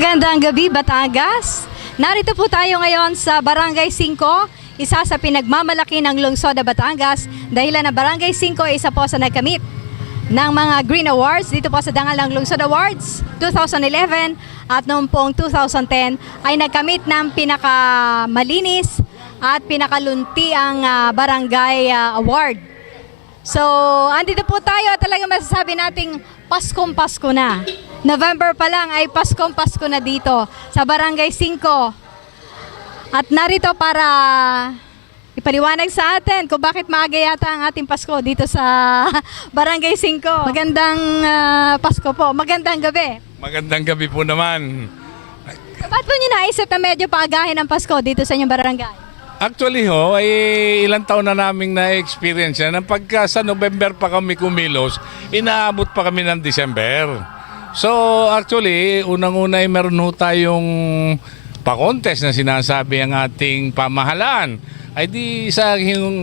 Magandang gabi, Batangas. Narito po tayo ngayon sa Barangay 5, isa sa pinagmamalaki ng lungsod na Batangas. Dahilan na Barangay 5 ay isa po sa nagkamit ng mga Green Awards dito po sa Dangal ng Lungsod Awards 2011 at noong pong 2010 ay nagkamit ng pinakamalinis at pinakalunti ang Barangay Award. So, andito po tayo at talaga masasabi nating Paskong Pasko na. November pa lang ay Paskong Pasko na dito sa Barangay 5. At narito para ipaliwanag sa atin kung bakit maaga yata ang ating Pasko dito sa Barangay 5. Magandang Pasko po. Magandang gabi. Magandang gabi po naman. So, ba't po nyo naisip na medyo paagahin ang Pasko dito sa inyong barangay? Actually ay ilang taon na naming na-experience yan. Pagka sa November pa kami kumilos, inaabot pa kami ng December. So actually, unang-una ay meron ho tayong pa-contest na sinasabi ang ating pamahalaan. Ay di sa akin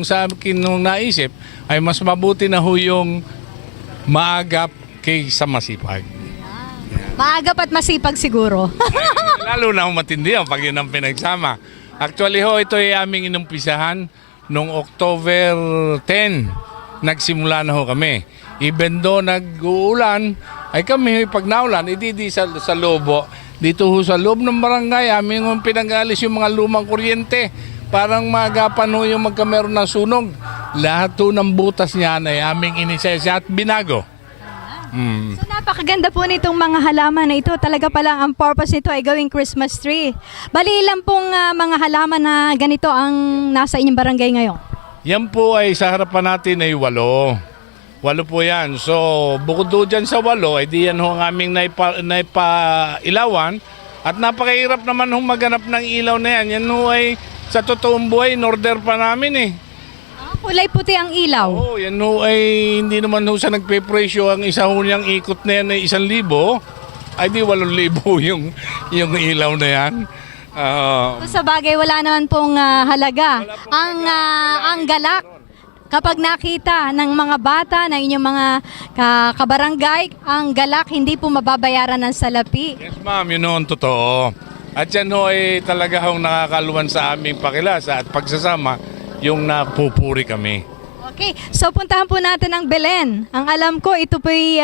nung naisip, ay mas mabuti na ho yung maagap kaysa masipag. Maagap at masipag siguro. Lalo na ho matindi pag yun ang pinagsama. Actually ho, ito ay aming inumpisahan noong October 10. Nagsimula na ho kami. Even though nag-uulan, ay kami pag naulan, hindi sa lobo. Dito ho sa loob ng barangay, aming pinag-alis yung mga lumang kuryente. Parang magapan ho yung magkameron ng sunog. Lahat ho ng butas niyan ay aming inisesya at binago. So napakaganda po nitong mga halaman na ito. Talaga palang ang purpose nito ay gawing Christmas tree. Bali ilan pong mga halaman na ganito ang nasa inyong barangay ngayon? Yan po ay sa harapan natin ay 8. 8 po yan. So bukod doon dyan sa 8, ay di yan ho ang aming naipailawan. At napakahirap naman hong maganap ng ilaw na yan. Yan ho ay sa totoong buhay, in order pa namin eh. Kulay puti ang ilaw. Oo, yan ho ay hindi naman ho sa nagpe-presyo. Ang isa ho niyang ikot na yan ay 1,000. Ay di 8,000 yung ilaw na yan. Sa bagay, wala naman pong halaga. Ang galak, kapag nakita ng mga bata, ng inyong mga kabarangay, ang galak hindi po mababayaran ng salapi. Yes ma'am, yun ho ang totoo. At yan ho ay talaga hong nakakaluwan sa aming pakilasa at pagsasama yung napupuri kami. Okay, so puntahan po natin ang Belen. Ang alam ko, ito po'y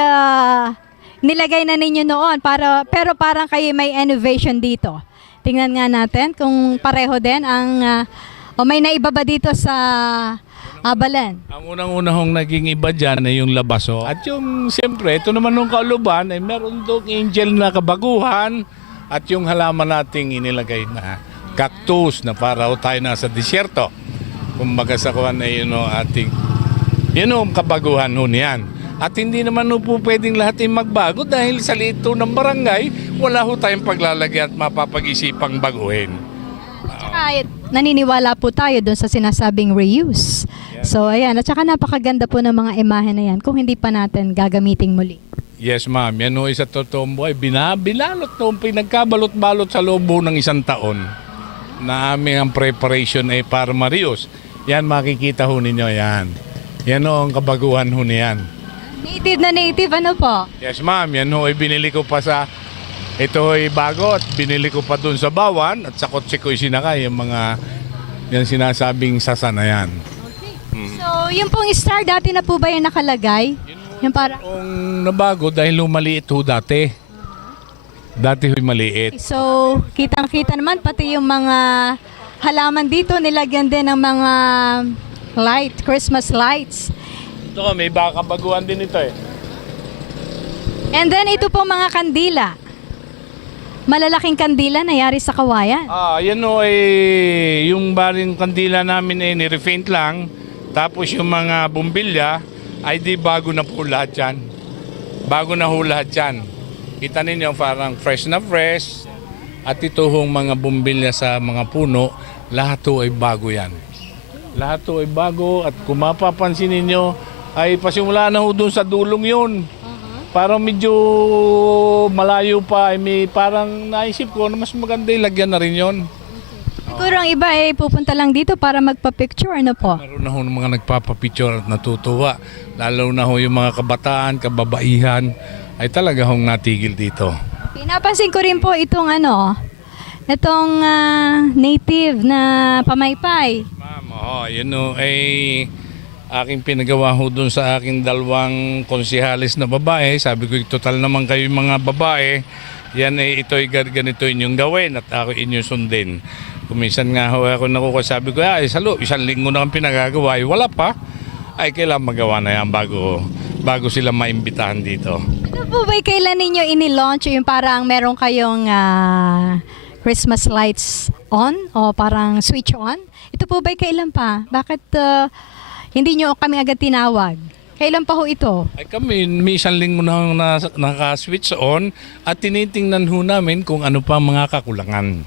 nilagay na ninyo noon, pero parang kayo may innovation dito. Tingnan nga natin kung pareho din ang, o may naibaba dito sa Belen. Ang unang-una hong naging iba dyan ay yung labaso. At yung siyempre, ito naman nung kauluban ay meron doong angel na kabaguhan at yung halaman nating inilagay na cactus na para tayo nasa disyerto. Kumbaga sa kuwan ay yun ang kabaguhan ho niyan. At hindi naman ho po pwedeng lahat ay magbago dahil sa liit ng barangay, wala ho tayong paglalagay at mapapag-isipang baguhin. Tsaka naniniwala po tayo doon sa sinasabing reuse. So ayan, at saka napakaganda po ng mga imahe na yan kung hindi pa natin gagamiting muli. Yes ma'am, yan ho sa totoong buhay. Binalot ho, pinagkabalot-balot sa loob ng 1 taon na aming ang preparation ay para ma-reuse. Yan makikita ho ninyo yan. Yan ho ang kabaguhan ho niyan. Native na native, ano po? Yes ma'am, yan ho ay binili ko pa sa, ito ay bago at binili ko pa dun sa Bawan at sa kotse ko sinakay yung mga yan sinasabing sasa na yan. So yung pong star dati na po ba yung nakalagay? Yung para... Yung nabago dahil maliit ho dati. Dati ho'y maliit. So kitang-kita naman pati yung mga halaman dito nilagyan din ng mga light, Christmas lights. Ito may baka baguhan din ito eh. And then ito po mga kandila. Malalaking kandila na yari sa kawayan. Yan ho ay yung baling kandila namin ay nirepaint lang. Tapos yung mga bumbilya ay di bago na po lahat yan. Bago na ho lahat yan. Kita ninyo parang fresh na fresh. At ito hong mga bumbilya sa mga puno, lahat ho ay bago yan. Lahat ho ay bago at kung mapapansin ninyo, ay pasimula na ho doon sa dulong yun. Parang medyo malayo pa, ay may parang naisip ko na mas maganda ilagyan na rin yun. Siguro ang iba ay pupunta lang dito para magpa-picture, ano po? Meron na ho ng mga nagpapapicture at natutuwa. Lalo na ho yung mga kabataan, kababaihan, ay talaga hong natigil dito. Napansin ko rin po itong native na pamaypay. Ma'am, yun o, ay aking pinagawa ho doon sa aking dalawang konsihalis na babae. Sabi ko, total naman kayo mga babae. Yan ito'y ganito inyong gawin at ako inyong sundin. Kuminsan nga ho ako nakukasabi ko, salo, isang linggo na kang pinagagawa. Wala pa. Ay, kailangan magawa na yan bago sila maimbitahan dito. Ano po ba kailan ninyo ini-launch yung parang meron kayong Christmas lights on o parang switch on? Ito po ba kailan pa? Bakit hindi nyo kami agad tinawag? Kailan pa ho ito? Ay kami, may isang linggo na naka-switch on at tinitingnan ho namin kung ano pa mga kakulangan.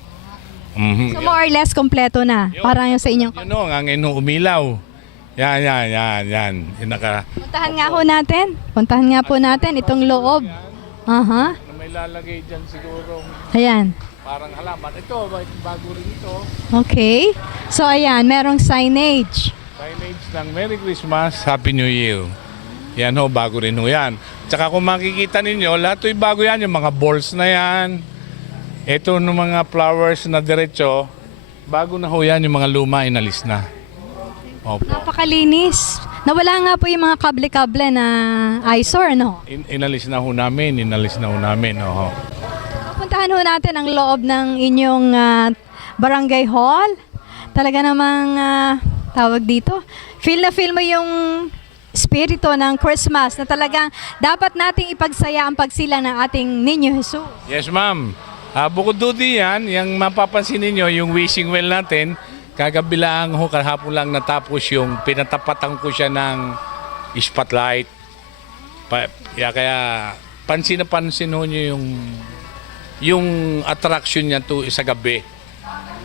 So more or less kompleto na. Parang yung sa inyong... Yun o, nga ngayon umilaw. Yan. Yung Puntahan nga ho natin. Puntahan nga po natin itong loob. na may lalagay dyan siguro. Ayan. Parang halaman. Ito, bago rin ito. Okay. So ayan, merong signage. Signage ng Merry Christmas, Happy New Year. Yan ho, bago rin ho yan. Tsaka kung makikita ninyo, lahat ho'y bago yan. Yung mga balls na yan. Ito ng mga flowers na diretso. Bago na ho yan, yung mga luma, inalis na. Opo. Napakalinis. Nawala nga po yung mga kable-kable na eyesore, no? Inalis na ho namin. Oho. Puntahan ho natin ang loob ng inyong barangay hall. Talaga namang tawag dito. Feel mo yung spirito ng Christmas na talagang dapat nating ipagsaya ang pagsilang ng ating Niño Jesus. Yes, ma'am. Bukod doon yan, yung mapapansin ninyo, yung wishing well natin, kagabilaan ho, kahapon lang natapos yung pinatapatan ko siya ng spotlight. Kaya pansin na pansin ho nyo yung attraction niya sa gabi.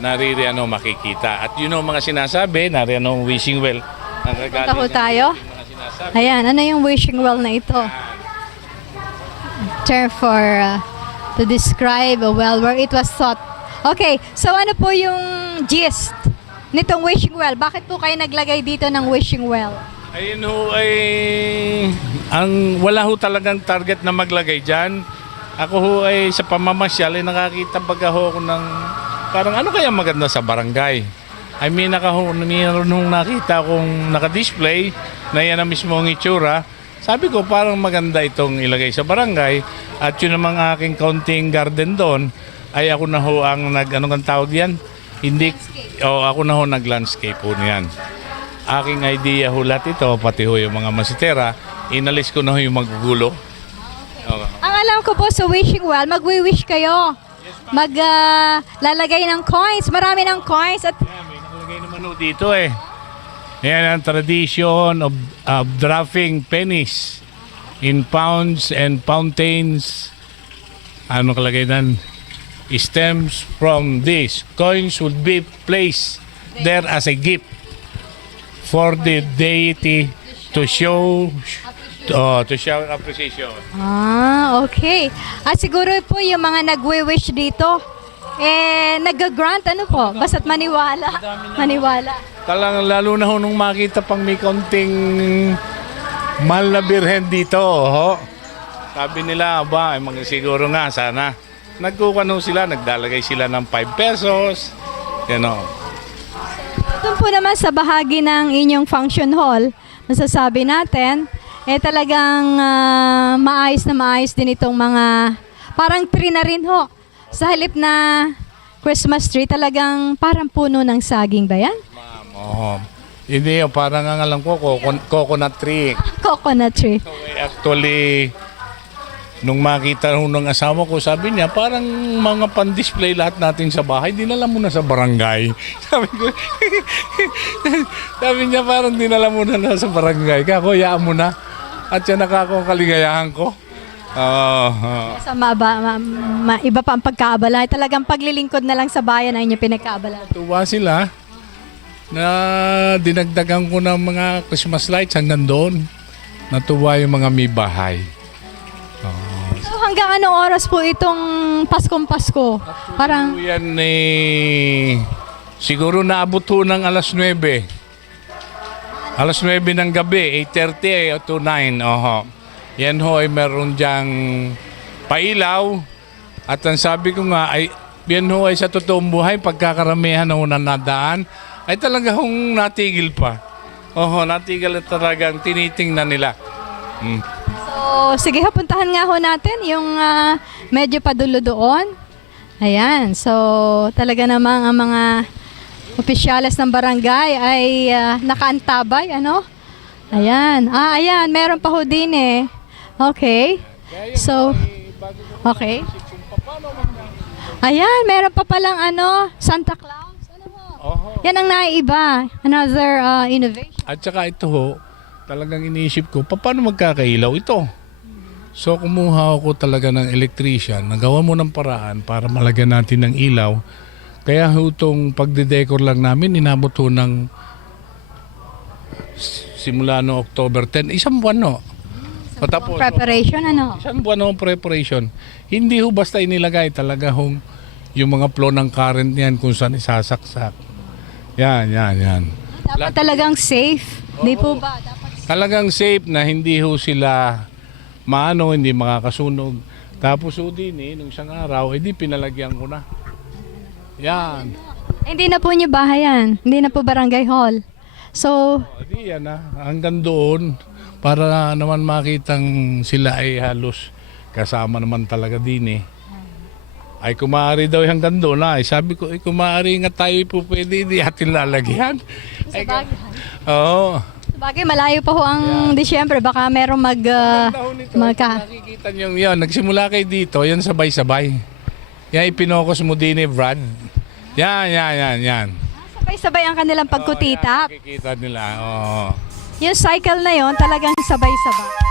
Naririyan makikita. At yun ang mga sinasabi, naririyan ang wishing well. Punta ho tayo. Ayan, ano yung wishing well na ito? Term for to describe a well where it was thought. Okay, so ano po yung gist nitong wishing well? Bakit po kayo naglagay dito ng wishing well? Ayun ho ay wala ho talagang target na maglagay dyan. Ako ho ay sa pamamasyal ay nakakita baga ho ako ng parang ano kaya maganda sa barangay. I mean, meron nung nakita kong naka-display na yan ang mismo ang itsura. Sabi ko parang maganda itong ilagay sa barangay at yun namang aking kaunting garden doon ay ako na ho ang anong tawag yan? Hindi, ako na ho nag-landscape po niyan. Aking idea ho lahat ito, pati ho yung mga masitera, inalis ko na ho yung magugulo. Okay. Ang alam ko po sa wishing well, magwi-wish kayo. Lalagay ng coins, marami ng coins at May nakalagay naman ho dito eh. Yan ang tradition of dropping pennies in pounds and fountains. Ano kalagay nan? Stems from this. Coins would be placed there as a gift for the deity to show appreciation. Okay. At siguro po yung mga nagwi-wish dito, nag-grant ano po? Basta't maniwala. Talagang lalo na ho nung makita pang may konting mahal na birhen dito. Ho. Sabi nila, siguro nga sana. Nagkukano sila, nagdalagay sila ng 5 pesos. Doon po naman sa bahagi ng inyong function hall, masasabi natin, talagang maayos din itong mga parang tree na rin ho. Sa halip na Christmas tree, talagang parang puno ng saging ba yan? Hindi, parang ang alam ko, coconut tree. Coconut tree. Actually, nung makita ng asawa ko, sabi niya, parang mga pan-display lahat natin sa bahay, dinala mo na sa barangay. Sabi niya, parang dinala mo na sa barangay. Kakuyaan mo na. At yan nakakaligayahan ko. Sa iba pa ang pagkaabala. Talagang paglilingkod na lang sa bayan ay inyong pinagkaabala. Tuwa sila na dinagdagan ko ng mga Christmas lights hanggang doon. Natuwa yung mga may bahay. So hanggang anong oras po itong Paskong Pasko? Parang yan siguro naabot ho ng alas 9. Alas 9 ng gabi, 8:30 to 9. Yan ho ay meron diyang pailaw At ang sabi ko nga ay, yan ho ay sa totoong buhay, pagkakaramihan na unang nadaan, ay talaga hong natigil pa. Oho, natigil at talagang tinitingnan nila. So, sige ha, puntahan nga ho natin yung medyo padulo doon. Ayan, so talaga namang ang mga opisyales ng barangay ay nakaantabay, ano? Ayan, ayan, meron pa ho din eh. Okay, so, okay. Ayan, meron pa palang ano, Santa Claus. Ano ho? Oho. Yan ang naiiba, another innovation. At saka ito ho, talagang iniisip ko, paano magkakailaw ito? So kumuha ako talaga ng electrician, nagawa mo ng paraan para malagyan natin ng ilaw. Kaya ho itong pagdedecor lang namin, inabot ho ng simula no October 10, isang buwan no. Patapos, Preparation, ano? isang buwan ho preparation. Hindi ho basta inilagay talaga hong yung mga flow ng current niyan kung saan isasaksak. Yan. Dapat talagang safe. Di po ba? Dapat Talagang safe na hindi ho sila hindi makakasunog. Tapos ho din nung isang araw, di pinalagyan ko na. Yan. Hindi na po niyo bahayan. Hindi na po barangay hall. So, Di yan hanggang doon para naman makitang sila ay halos kasama naman talaga din Ay kumaari daw hanggang doon ay sabi ko, kumaari nga tayo po pwede, di atin lalagyan. Ay, oo. bagay malayo pa ho ang Disyembre. Baka merong Nakikita niyo yun, nagsimula kayo dito, yan sabay-sabay. Yan ipinokos mo din Brad. Yan. Sabay-sabay ang kanilang pagkutitap. Nakikita nila, oo. Yung cycle na yon talagang sabay-sabay.